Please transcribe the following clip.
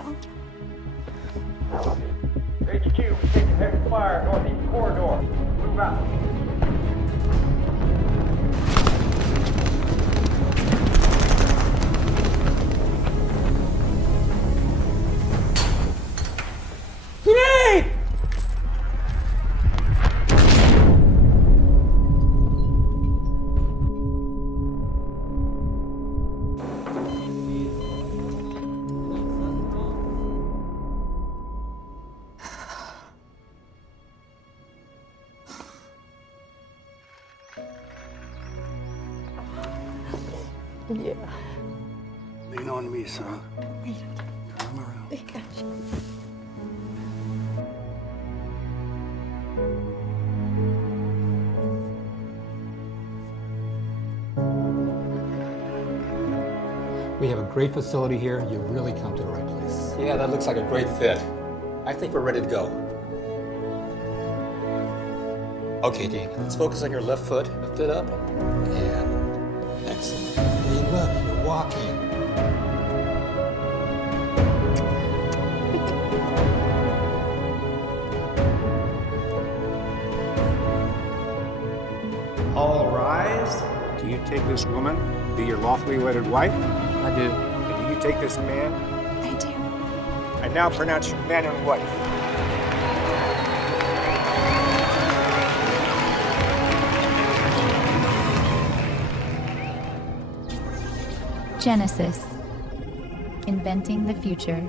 while. HQ, taking heavy fire, northeast corridor. Move out. Grenade! Yeah. Lean on me, son. Turn around. I got you. We have a great facility here. You really come to the right place. Yeah, that looks like a great fit. I think we're ready to go. Okay, Dean, let's focus on your left foot. Lift it up. And excellent. Hey, look, you're walking. All rise. Do you take this woman to be your lawfully wedded wife? I do. And do you take this man? I do. I now pronounce you man and wife. Genesis. Inventing the future.